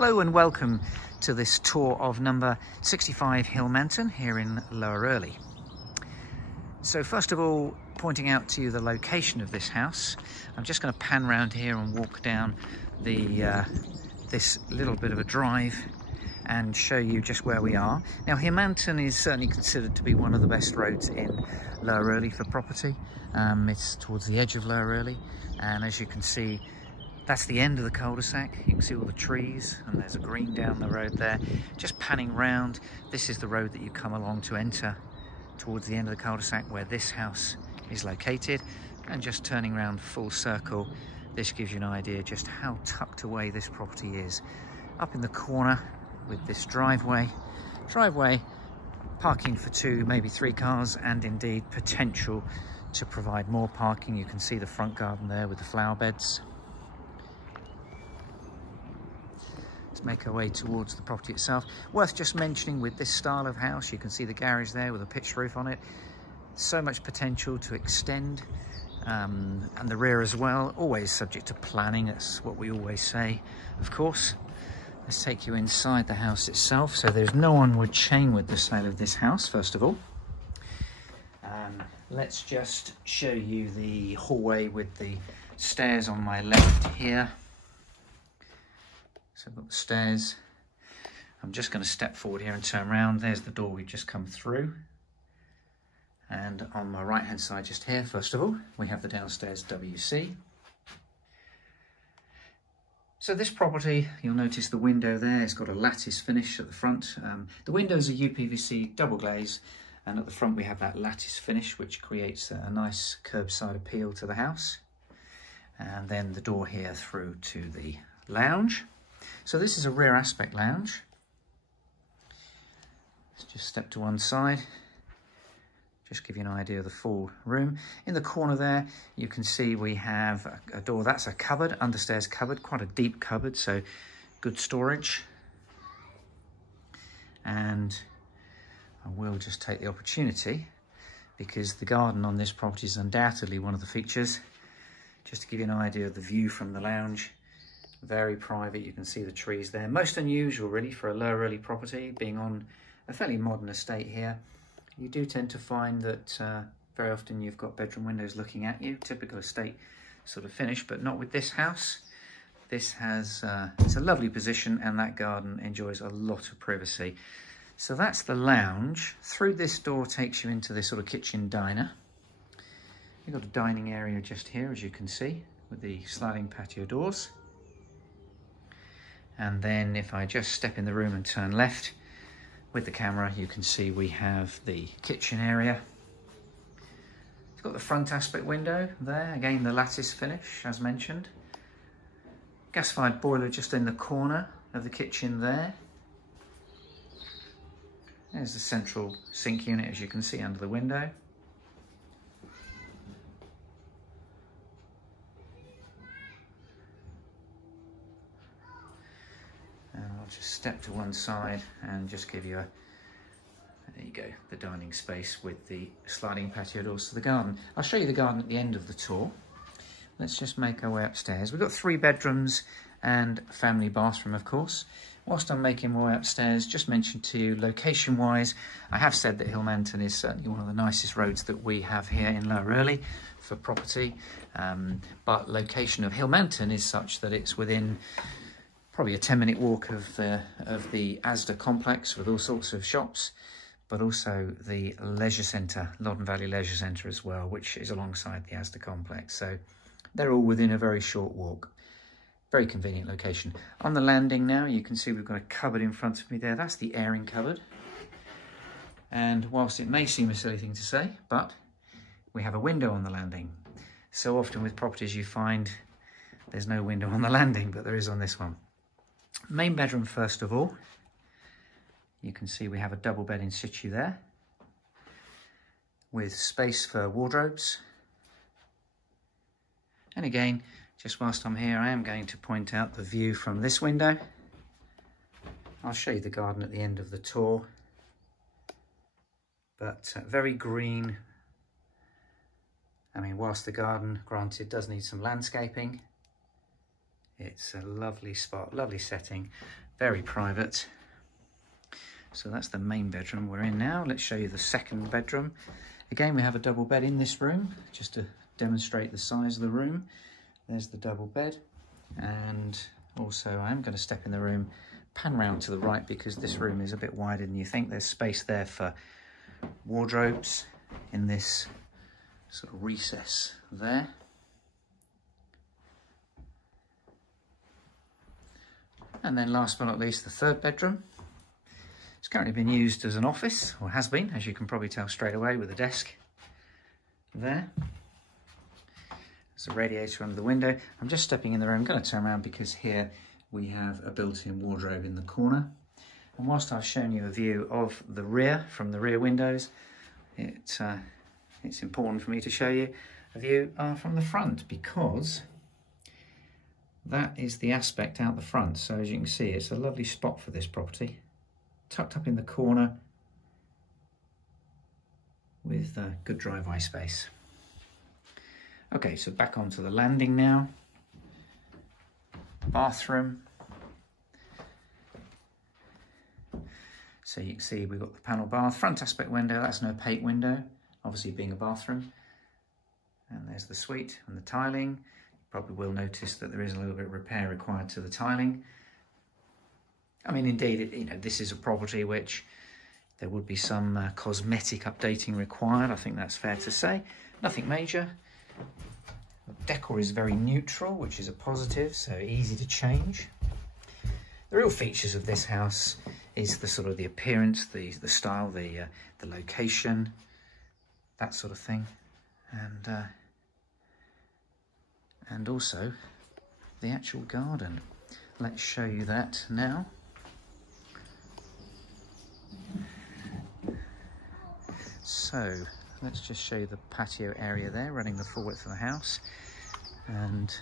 Hello and welcome to this tour of number 65 Hilmanton here in Lower Earley. So first of all, pointing out to you the location of this house, I'm just going to pan round here and walk down the this little bit of a drive and show you just where we are. Now Hilmanton is certainly considered to be one of the best roads in Lower Earley for property. It's towards the edge of Lower Earley, and as you can see, that's the end of the cul-de-sac. You can see all the trees and there's a green down the road there. Just panning round, this is the road that you come along to enter towards the end of the cul-de-sac where this house is located, and just turning around full circle, this gives you an idea just how tucked away this property is. Up in the corner with this driveway, parking for 2, maybe 3 cars, and indeed potential to provide more parking. You can see the front garden there with the flower beds. Let's make our way towards the property itself. Worth just mentioning, with this style of house, you can see the garage there with a pitched roof on it. So much potential to extend, and the rear as well, always subject to planning. That's what we always say, of course. Let's take you inside the house itself. So there's no onward chain with the sale of this house, first of all. Let's just show you the hallway with the stairs on my left here. So I've got the stairs. I'm just going to step forward here and turn around. There's the door we've just come through. And on my right hand side just here, first of all, we have the downstairs WC. So this property, you'll notice the window there, it's got a lattice finish at the front. The windows are UPVC double glaze, and at the front we have that lattice finish which creates a nice curbside appeal to the house. And then the door here through to the lounge. So this is a rear aspect lounge. Let's just step to one side, just give you an idea of the full room. In the corner there, you can see we have a door. That's a cupboard, understairs cupboard, quite a deep cupboard, so good storage. And I will just take the opportunity, because the garden on this property is undoubtedly one of the features, just to give you an idea of the view from the lounge. Very private, you can see the trees there. Most unusual really for a Lower Earley property, being on a fairly modern estate here. You do tend to find that very often you've got bedroom windows looking at you, typical estate sort of finish, but not with this house. This has, it's a lovely position, and that garden enjoys a lot of privacy. So that's the lounge. Through this door takes you into this sort of kitchen diner. You've got a dining area just here, as you can see, with the sliding patio doors. And then if I just step in the room and turn left with the camera, you can see we have the kitchen area. It's got the front aspect window there, again the lattice finish as mentioned. Gas-fired boiler just in the corner of the kitchen there. There's the central sink unit, as you can see, under the window. And I'll just step to one side and just give you a, there you go, the dining space with the sliding patio doors to the garden. I'll show you the garden at the end of the tour. Let's just make our way upstairs. We've got 3 bedrooms and a family bathroom, of course. Whilst I'm making my way upstairs, just mention to you, location-wise, I have said that Hilmanton is certainly one of the nicest roads that we have here in Lower Earley for property. But location of Hilmanton is such that it's within probably a 10-minute walk of the Asda complex with all sorts of shops, but also the leisure centre, Loddon Valley Leisure Centre as well, which is alongside the Asda complex. So they're all within a very short walk. Very convenient location. On the landing now, you can see we've got a cupboard in front of me there. That's the airing cupboard. And whilst it may seem a silly thing to say, but we have a window on the landing. So often with properties you find there's no window on the landing, but there is on this one. Main bedroom first of all. You can see we have a double bed in situ there, with space for wardrobes. And again, just whilst I'm here, I am going to point out the view from this window. I'll show you the garden at the end of the tour. But very green. I mean, whilst the garden, granted, does need some landscaping, It's a lovely spot, lovely setting, very private. So that's the main bedroom we're in now. Let's show you the second bedroom. Again, we have a double bed in this room, just to demonstrate the size of the room. There's the double bed. And also I'm going to step in the room, pan round to the right, because this room is a bit wider than you think. There's space there for wardrobes in this sort of recess there. And then last but not least, the third bedroom. It's currently been used as an office, or has been, as you can probably tell straight away, with a desk there. There's a radiator under the window. I'm just stepping in the room. I'm going to turn around because here we have a built-in wardrobe in the corner. And whilst I've shown you a view of the rear from the rear windows, it's important for me to show you a view from the front, because that is the aspect out the front. So as you can see, it's a lovely spot for this property, tucked up in the corner with good driveway space. Okay, so back onto the landing now. Bathroom. So you can see we've got the panel bath, front aspect window, that's an opaque window, obviously being a bathroom. And there's the suite and the tiling. You probably will notice that there is a little bit of repair required to the tiling. I mean, indeed, this is a property which there would be some cosmetic updating required. I think that's fair to say. Nothing major. The decor is very neutral, which is a positive, so easy to change. The real features of this house is the sort of the appearance, the style, the location, that sort of thing, and also the actual garden. Let's show you that now. So let's just show you the patio area there, running the full width of the house. And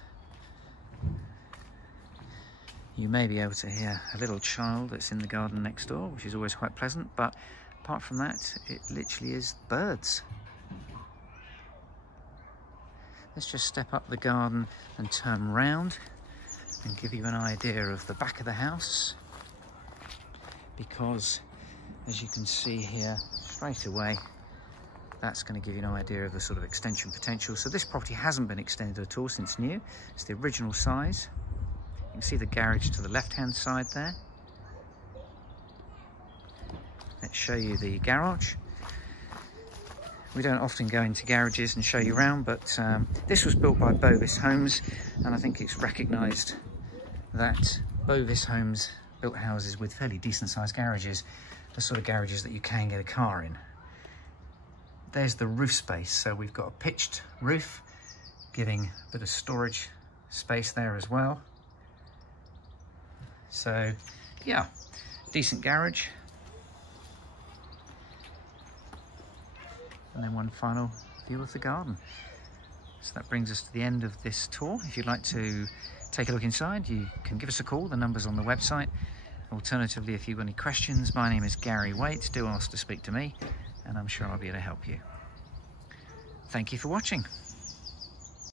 you may be able to hear a little child that's in the garden next door, which is always quite pleasant. But apart from that, it literally is birds. Let's just step up the garden and turn round and give you an idea of the back of the house. Because, as you can see here, straight away, that's going to give you an idea of the sort of extension potential. So this property hasn't been extended at all since new. It's the original size. You can see the garage to the left-hand side there. Let's show you the garage. We don't often go into garages and show you around, but this was built by Bovis Homes, and I think it's recognised that Bovis Homes built houses with fairly decent sized garages, the sort of garages that you can get a car in. There's the roof space, so we've got a pitched roof, giving a bit of storage space there as well. So yeah, decent garage. And then one final view of the garden. So that brings us to the end of this tour. If you'd like to take a look inside, you can give us a call. The number's on the website. Alternatively, if you've got any questions, my name is Gary Waite. Do ask to speak to me, and I'm sure I'll be able to help you. Thank you for watching.